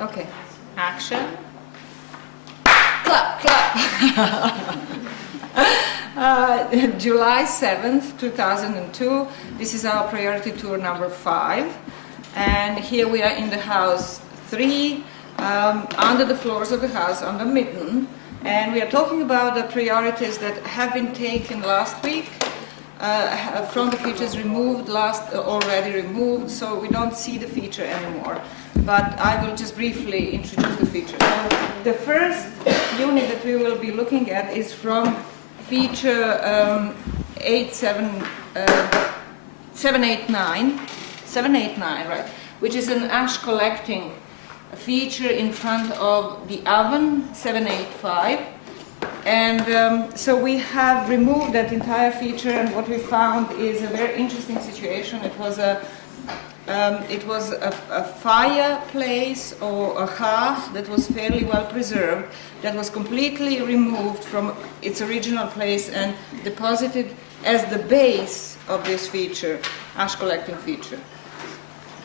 Okay, action. Clap, clap. July 7th, 2002. This is our priority tour number 5. And here we are in the house 3, under the floors of the house, under Midden. And we are talking about the priorities that have been taken last week. From the features removed, already removed, so we don't see the feature anymore. But I will just briefly introduce the feature. So the first unit that we will be looking at is from feature 789, right? Which is an ash collecting feature in front of the oven 785. And so we have removed that entire feature, and what we found is a very interesting situation. It was a fireplace or a hearth that was fairly well preserved, that was completely removed from its original place and deposited as the base of this feature, ash collecting feature.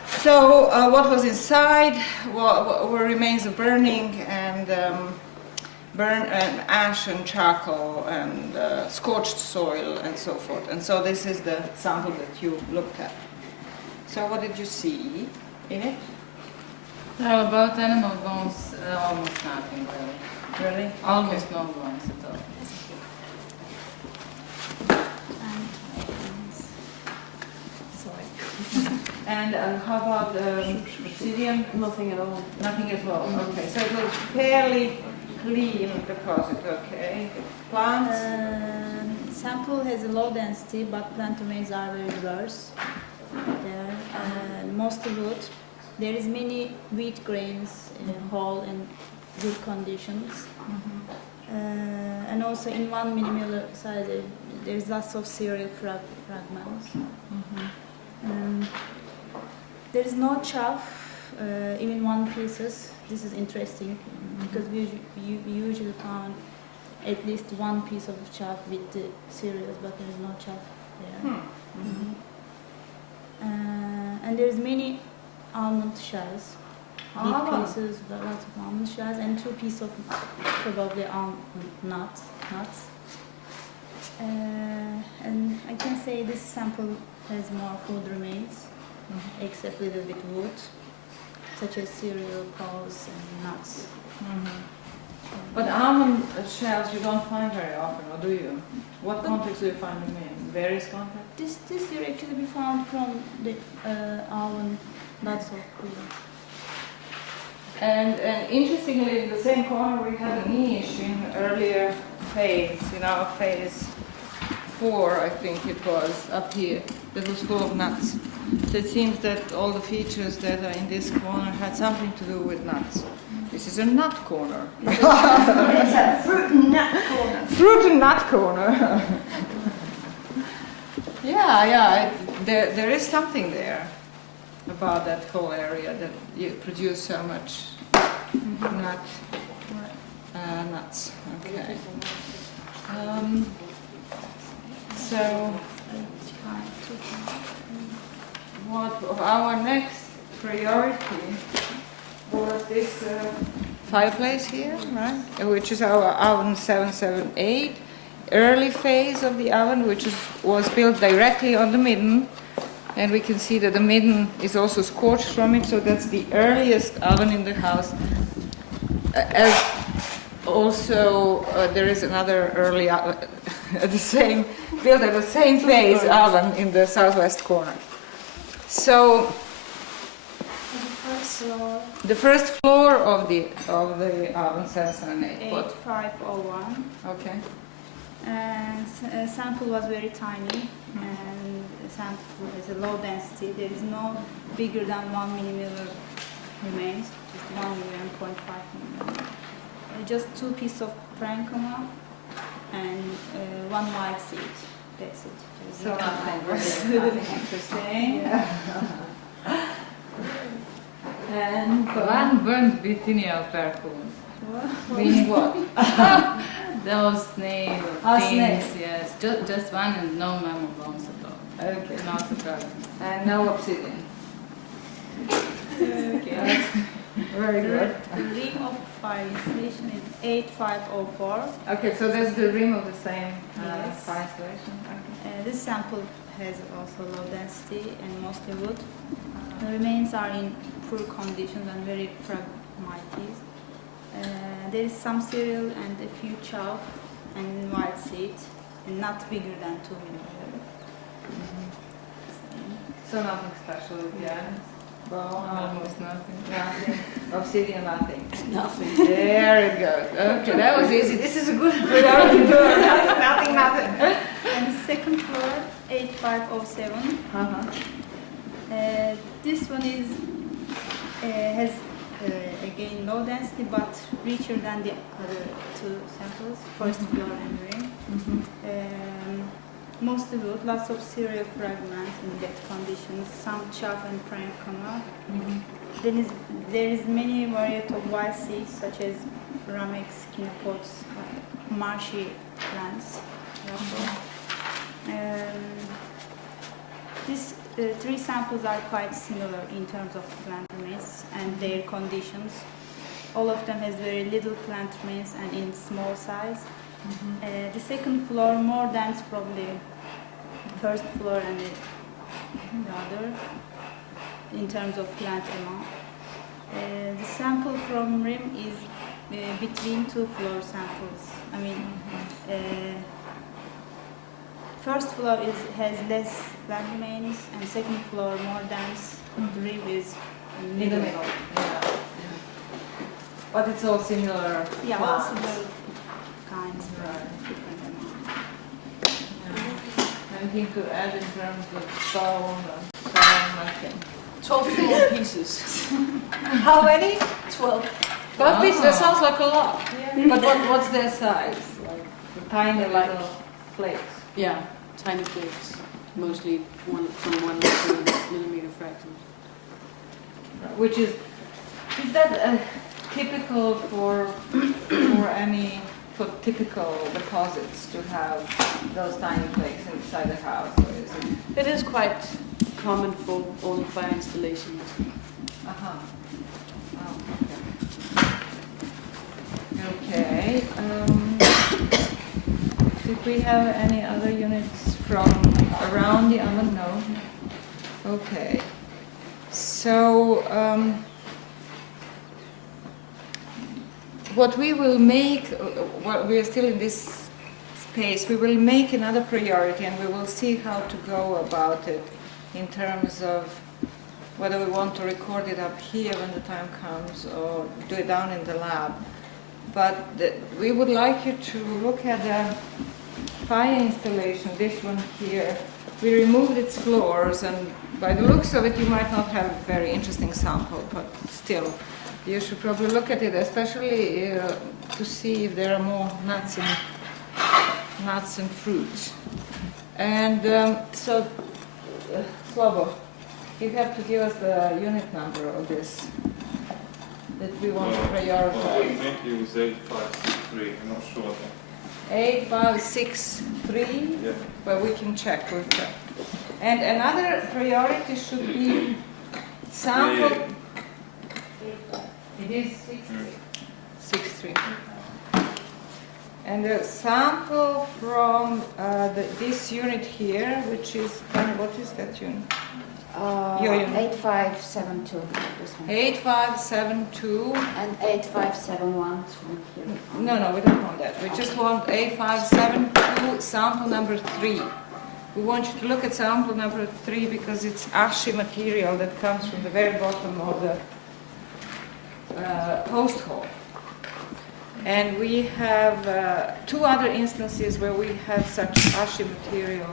So what was inside were remains of burning and ash and charcoal and scorched soil and so forth. And so this is the sample that you looked at. So what did you see in it? Well, about animal bones, almost nothing really. Really? Almost no bones at all. Sorry. And how about obsidian? Nothing at all. Nothing at all. Okay. So it was fairly clean deposit. Okay. Plants? Sample has a low density, but plant remains are very diverse. There, mostly wood. There is many wheat grains whole in good conditions, and also in 1 millimeter size there is lots of cereal fragments. There is no chaff, even one pieces. This is interesting because we usually found at least one piece of chaff with the cereals, but there is no chaff there. And there's many almond shells, big pieces, but lots of almond shells, and 2 pieces of probably almond nuts. And I can say this sample has more food remains, except little bit wood, such as cereal, pulse, and nuts. But almond shells you don't find very often, or do you? What context do you find them in? Various contexts? This here actually we found from the almond nuts of Quinlan. And interestingly, in the same corner we had a niche in earlier phase, in our phase 4, I think it was, up here, that was full of nuts. So it seems that all the features that are in this corner had something to do with nuts. This is a nut corner. It's a fruit and nut corner. Fruit and nut corner. Yeah, there is something there about that whole area that you produce so much nuts. Okay. So, what of our next priority was this fireplace here, right? Which is our oven 778. Early phase of the oven, which was built directly on the midden, and we can see that the midden is also scorched from it, so that's the earliest oven in the house. As also, there is another early oven, built at the same phase oven in the southwest corner. So the first floor of the oven 778. 8501. Okay. And sample was very tiny, and the sample has a low density. There is no bigger than 1 millimeter remains, just 1 millimeter, 0.5 millimeter. Just 2 pieces of parenchyma and 1 white seed. That's it. So nothing interesting. And one burnt bithynial perfume. Meaning what? Those snail snail. things, yes. Just one and no mammal bones at all. Okay. Not surprising. And no obsidian. Okay. Very good. The rim of fire installation is 8504. Okay, so that's the rim of the same Yes. fire installation. Okay. This sample has also low density and mostly wood. The remains are in poor conditions and very fragmented. There is some cereal and a few chaff and wild seed, and not bigger than 2 millimeter. So nothing special again. Bone, Almost nothing. nothing. Obsidian, nothing. Nothing. There it goes. Okay, that was easy. This is a good priority tour. Nothing, nothing. And second floor, 8507. This one is has again low density but richer than the other two samples, first floor and ring. Mostly wood, lots of cereal fragments in wet conditions, some chaff and prime canal. There is many variety of wild seeds such as ramex, quinopods, marshy plants. These three samples are quite similar in terms of plant remains and their conditions. All of them has very little plant remains and in small size. The second floor more dense, probably first floor and the other in terms of plant amount. The sample from rim is between two floor samples. I mean, first floor has less plant remains and second floor more dense. The rim is In the middle. Yeah. But it's all similar. Yeah, plants. also the kinds, Right. different amount. Anything to add in terms of stone and so on? Nothing. 12 small pieces. How many? 12. 12 pieces. That sounds like a lot. But what's their size? Like the tiny little flakes. Yeah, tiny flakes. Mostly from 1 to 2 millimeter fractions. Which is that typical for typical deposits to have those tiny flakes inside the house? Or is it? It is quite common for all the fire installations. Oh, okay. Okay. Did we have any other units from around the oven? No. Okay. So, what we will make, we are still in this space, we will make another priority and we will see how to go about it in terms of whether we want to record it up here when the time comes or do it down in the lab. But we would like you to look at the fire installation, this one here. We removed its floors, and by the looks of it you might not have a very interesting sample, but still you should probably look at it, especially to see if there are more nuts and fruits. And Slobo, you have to give us the unit number of this that we want to Well, I prioritize. think it was 8563, I'm not sure. 8563, Yeah. but we can check, we'll check. And another priority should be sample. It is 63. And a sample from this unit here, which is, what is that unit? Your unit. 8572, this one. 8572. And 8571 is one here. No, we don't want that. We just want 8572, sample number 3. We want you to look at sample number 3 because it's ashy material that comes from the very bottom of the post hole. And we have 2 other instances where we have such ashy material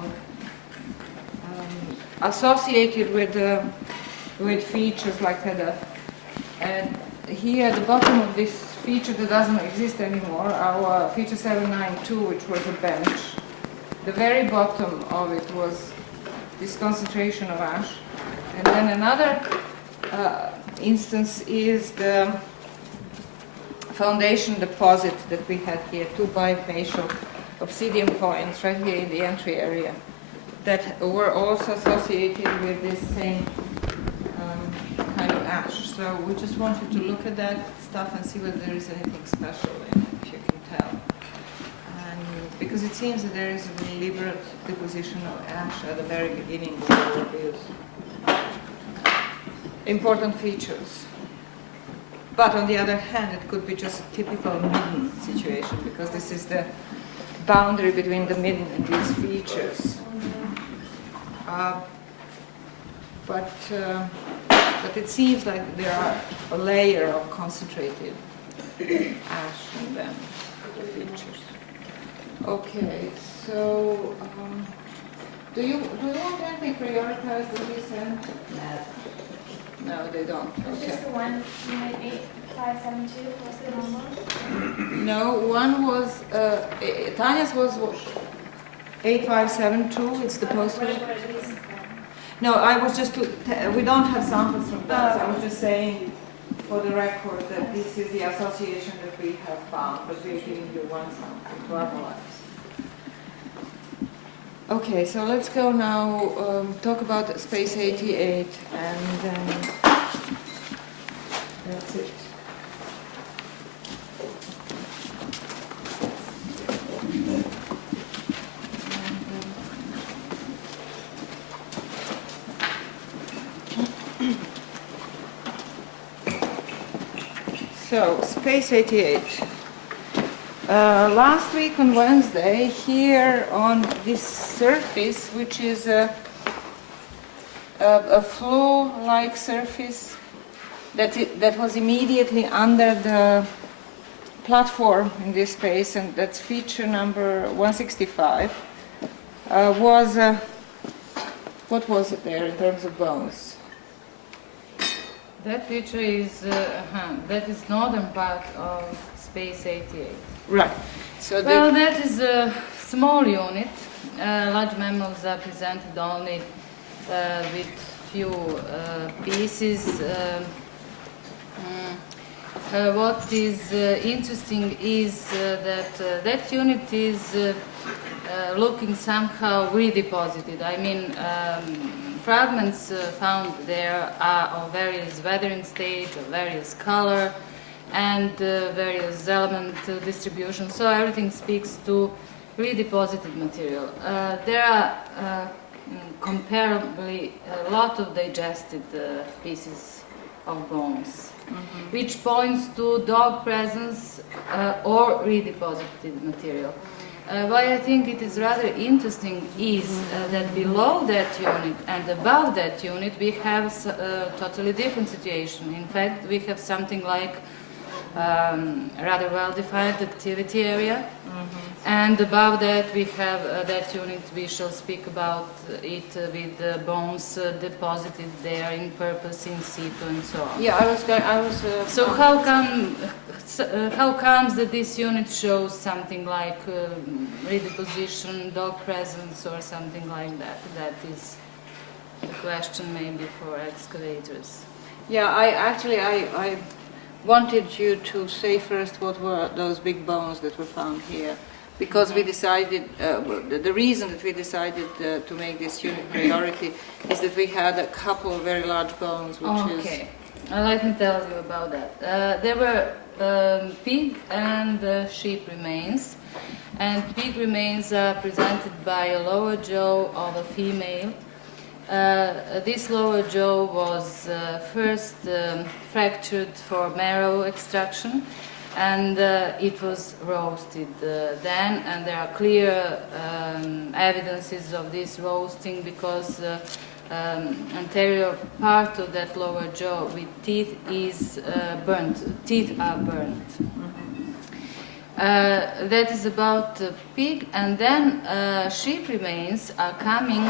associated with features like that. And here at the bottom of this feature that doesn't exist anymore, our feature 792, which was a bench, the very bottom of it was this concentration of ash. And then another instance is the foundation deposit that we had here, 2 bifacial obsidian coins right here in the entry area that were also associated with this same kind of ash. So we just wanted to look at that stuff and see whether there is anything special in it, if you can tell. And because it seems that there is a deliberate deposition of ash at the very beginning of all of these important features. But on the other hand, it could be just a typical midden situation, because this is the boundary between the midden and these features. But it seems like there are a layer of concentrated ash and then the features. Okay, so do you want anything prioritized that we sent? No, they don't. Okay. Just the one, unit 8572, what's the number? No, one was, Tanya's was what? 8572, it's the postcode. What are these? No, I was just, we don't have samples from those. I was just saying for the record that this is the association that we have found, but we're giving you one sample to analyze. Okay, so let's go now talk about space 88, and then that's it. So, space 88. Last week on Wednesday, here on this surface, which is a flow-like surface that was immediately under the platform in this space, and that's feature number 165, was, what was it there in terms of bones? That feature is, that is northern part of space 88. Right. So Well, that is a small unit. Large mammals are presented only with few pieces. What is interesting is that that unit is looking somehow redeposited. I mean, fragments found there are of various weathering stage, of various color, and various element distribution. So everything speaks to redeposited material. There are comparably a lot of digested pieces of bones, which points to dog presence or redeposited material. Why I think it is rather interesting is that below that unit and above that unit we have a totally different situation. In fact, we have something like rather well-defined activity area, and above that we have that unit. We shall speak about it with the bones deposited there in purpose, in situ, and so on. yeah, I was. So how comes that this unit shows something like redeposition, dog presence, or something like that? That is the question maybe for excavators. Yeah, I wanted you to say first what were those big bones that were found here, because we decided, the reason that we decided to make this unit priority is that we had a couple of very large bones, which Okay, let me tell you about that. There were pig and sheep remains, and pig remains are presented by a lower jaw of a female. This lower jaw was first fractured for marrow extraction, and it was roasted then, and there are clear evidences of this roasting because anterior part of that lower jaw with teeth is burnt. Teeth are burnt. That is about pig, and then sheep remains are coming.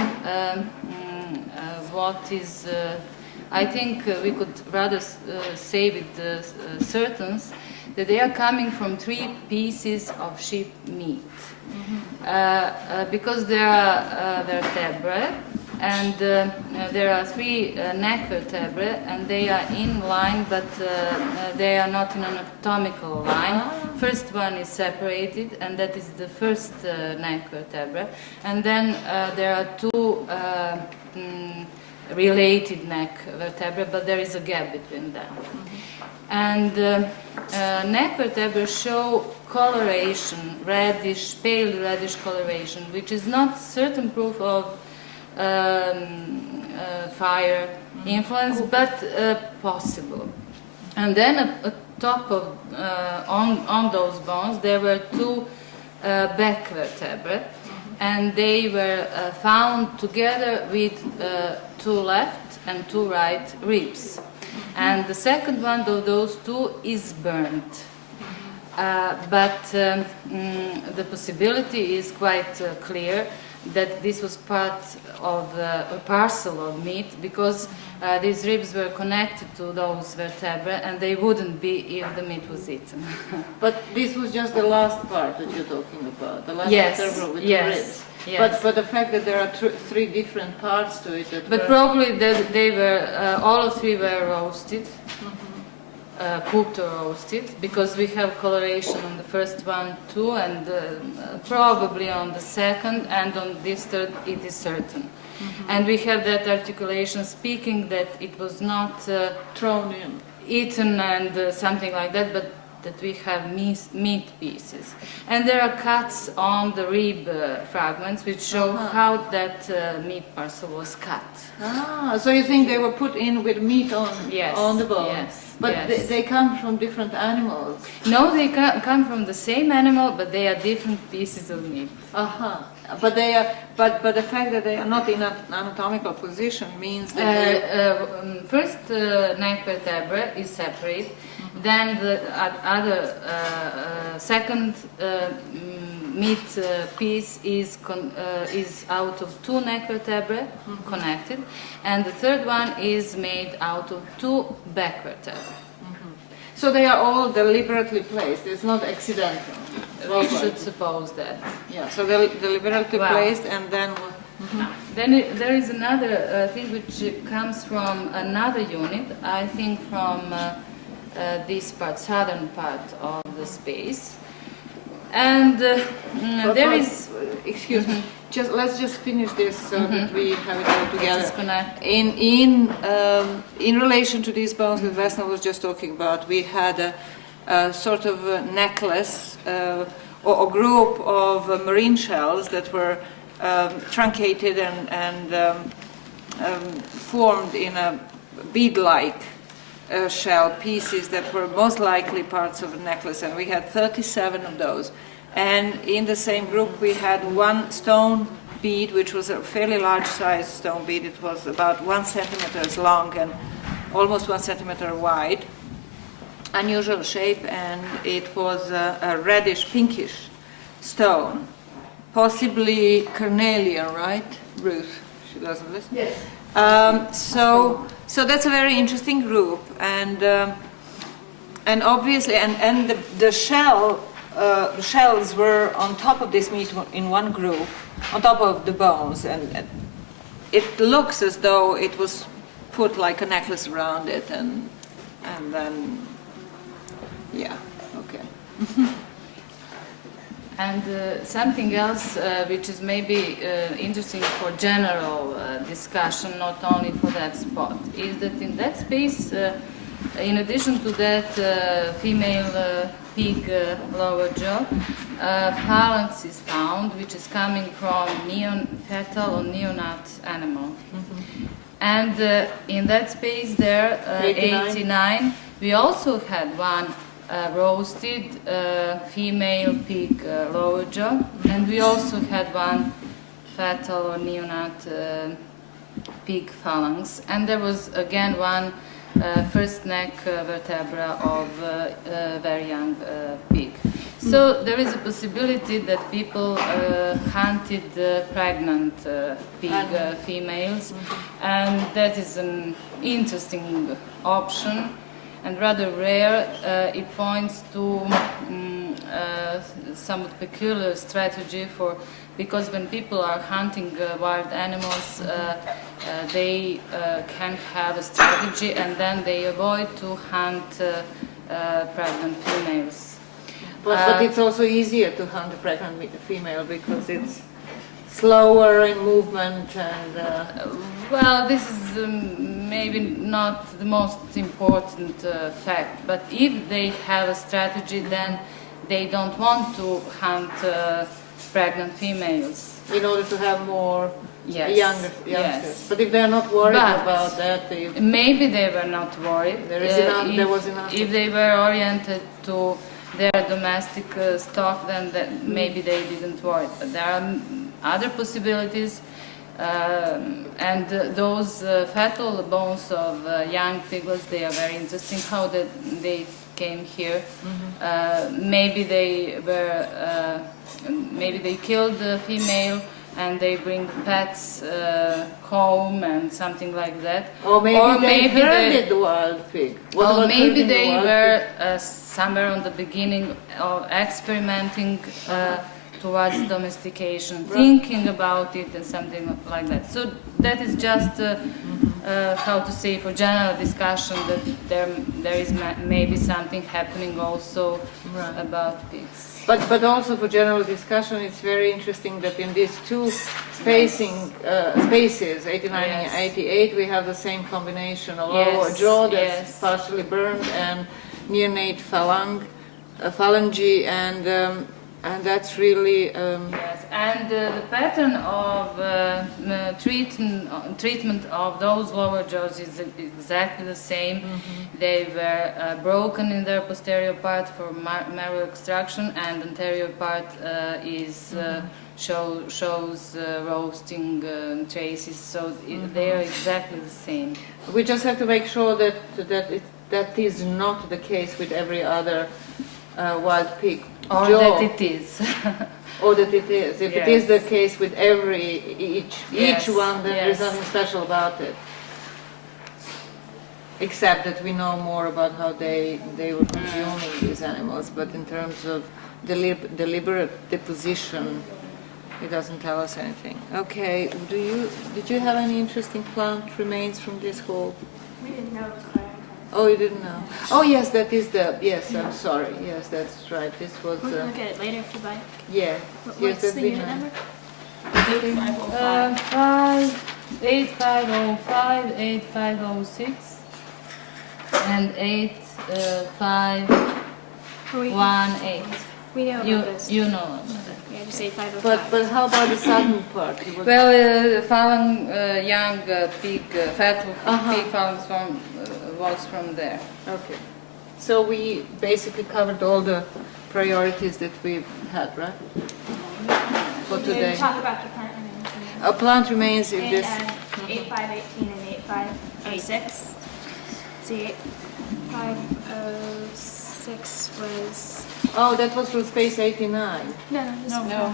What is, I think we could rather say with certainty that they are coming from 3 pieces of sheep meat. Because there are vertebrae, and there are 3 neck vertebrae, and they are in line, but they are not in an anatomical line. First one is separated, and that is the first neck vertebra, and then there are 2 related neck vertebrae, but there is a gap between them. And neck vertebrae show coloration, reddish, pale reddish coloration, which is not certain proof of fire influence, but possible. And then atop of, on those bones, there were 2 back vertebrae, and they were found together with 2 left and 2 right ribs. And the second one of those 2 is burnt. But the possibility is quite clear that this was part of a parcel of meat, because these ribs were connected to those vertebrae, and they wouldn't be if the meat was eaten. But this was just the last part that you're talking about, the last Yes, vertebra with yes, the ribs. yes. But the fact that there are 3 different parts to it that But were... probably they were, all of 3 were roasted, cooked or roasted, because we have coloration on the first one too, and probably on the second, and on this third it is certain. And we have that articulation speaking that it was not thrown in. eaten and something like that, but that we have meat pieces. And there are cuts on the rib fragments which show how that meat parcel was cut. So you think they were put in with meat on, Yes, on the bone? yes, But yes. they come from different animals? No, they come from the same animal, but they are different pieces of meat. But they are, but the fact that they are not in an anatomical position means that First neck vertebra is separate, then the other second meat piece is out of 2 neck vertebrae connected, and the third one is made out of 2 back vertebrae. so they are all deliberately placed. It's not accidental. We should suppose that. Yeah. So they're deliberately Wow. placed, and then. Then there is another thing which comes from another unit, I think from this part, southern part of the space. And there is... Excuse me. Let's just finish this so that we have it all together. Disconnect. In relation to these bones that Vesna was just talking about, we had a sort of a necklace or a group of marine shells that were truncated and formed in a bead-like shell pieces that were most likely parts of a necklace, and we had 37 of those. And in the same group we had 1 stone bead, which was a fairly large size stone bead. It was about 1 centimeter long and almost 1 centimeter wide, unusual shape, and it was a reddish pinkish stone, possibly carnelian, right, Ruth? She doesn't listen? Yes. So that's a very interesting group, and obviously, and the shells were on top of this meat in one group, on top of the bones, and it looks as though it was put like a necklace around it, and then, yeah, okay. And something else which is maybe interesting for general discussion, not only for that spot, is that in that space, in addition to that female pig lower jaw, phalanx is found, which is coming from fetal or neonate animal. And in that space there, 89, we also had 1 roasted female pig lower jaw, and we also had 1 fetal or neonate pig phalanx, and there was again 1 first neck vertebra of very young pig. So there is a possibility that people hunted pregnant pig females, and that is an interesting option. and rather rare, it points to somewhat peculiar strategy because when people are hunting wild animals, they can have a strategy and then they avoid to hunt pregnant females. But it's also easier to hunt a pregnant female because it's slower in movement and... Well, this is maybe not the most important fact, but if they have a strategy, then they don't want to hunt pregnant females. in order to have more Yes. youngsters. Yes. But if they're not worried But about that, maybe they were not worried. there is enough. There was enough. If they were oriented to their domestic stock, then maybe they didn't worry. But there are other possibilities, and those fetal bones of young piglets, they are very interesting. How they came here? Maybe they were, maybe they killed the female, and they bring the pets home and something like that. Or maybe they maybe herded the wild pig. What Or about maybe herding the they wild were pig? somewhere on the beginning of experimenting towards domestication, thinking about it and something like that. So that is just how to say, for general discussion, that there is maybe something happening also Right. about pigs. But also for general discussion, it's very interesting that in these two spaces, 89 and Yes. 88, we have the same combination of Yes, lower jaw that's yes. partially burned and neonate phalange, and that's really Yes, and the pattern of treatment of those lower jaws is exactly the same. They were broken in their posterior part for marrow extraction, and anterior part is shows roasting traces. So they are exactly the same. we just have to make sure that that is not the case with every other wild pig Or jaw. that it is. Or that it is. If it is the case with each Yes, one, then there's yes. nothing special about it. Except that we know more about how they were consuming these animals, but in terms of deliberate deposition, it doesn't tell us anything. Okay, did you have any interesting plant remains from this hole? We didn't know it was chlorine. Oh, you didn't know? Oh, yes, that is yes, I'm sorry. Yes, that's right. This was, We can look at it later if you'd like. yeah. What's Yes, that's the unit behind. number? 8505, 8506, and 8518. We know You about this. you know about that. Yeah, just say 505. But how about the southern part? It was- Well, fallen young pig, fetal pig fallen was from there. Okay. So we basically covered all the priorities that we had, right? For We today. did talk about the plant remains. A plant remains if And this. 8518 and 8506. See, 8506 was... Oh, that was from space 89. No, this was No.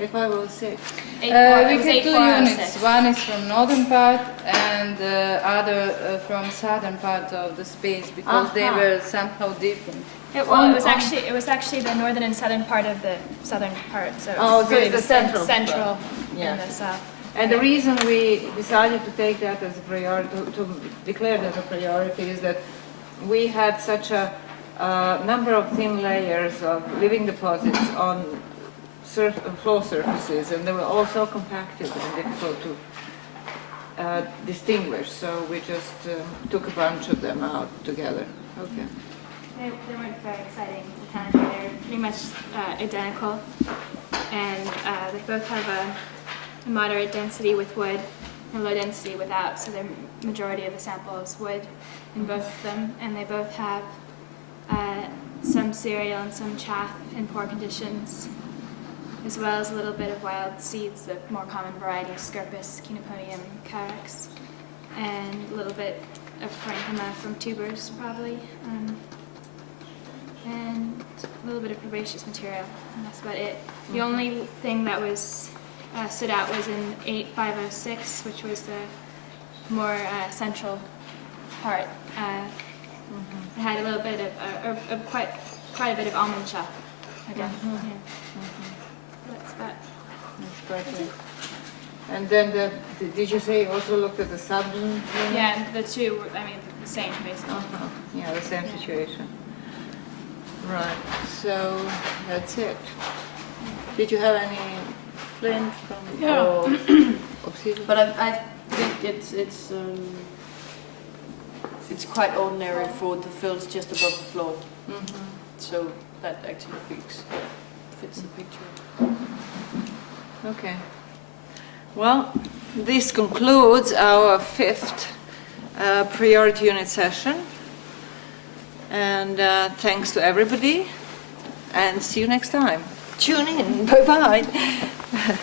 8506. We have 8406. two units. One is from northern part and other from southern part of the space, because they Aha. were somehow different. It was actually the northern and southern part of the southern part. So it was Oh, so really it's the central central Yeah. in the south. And the reason we decided to take that as a priority, to declare that a priority, is that we had such a number of thin layers of living deposits on floor surfaces, and they were all so compacted and difficult to distinguish. So we just took a bunch of them out together. Okay. They weren't very exciting to kind of they're pretty much identical, and they both have a moderate density with wood and low density without, so the majority of the sample is wood in both of them, and they both have some cereal and some chaff in poor conditions, as well as a little bit of wild seeds, the more common variety, Scirpus, Chenopodium, Carex, and a little bit of parenchyma from tubers, probably. And a little bit of herbaceous material, and that's about it. The only thing that was stood out was in 8506, which was the more central part. It had a little bit of quite a bit of almond shell again. Yeah. That's that. That's quite it. And then did you say you also looked at the southern? Yeah, the two were, I mean, the same basically. Yeah, the same situation. Right, so that's it. Did you have any flint from? Yeah. or obsidian? But I think it's quite ordinary for the fills just above the floor. So that actually fits the picture. Okay. Well, this concludes our 5th priority unit session. And thanks to everybody, and see you next time. Tune in. Bye-bye.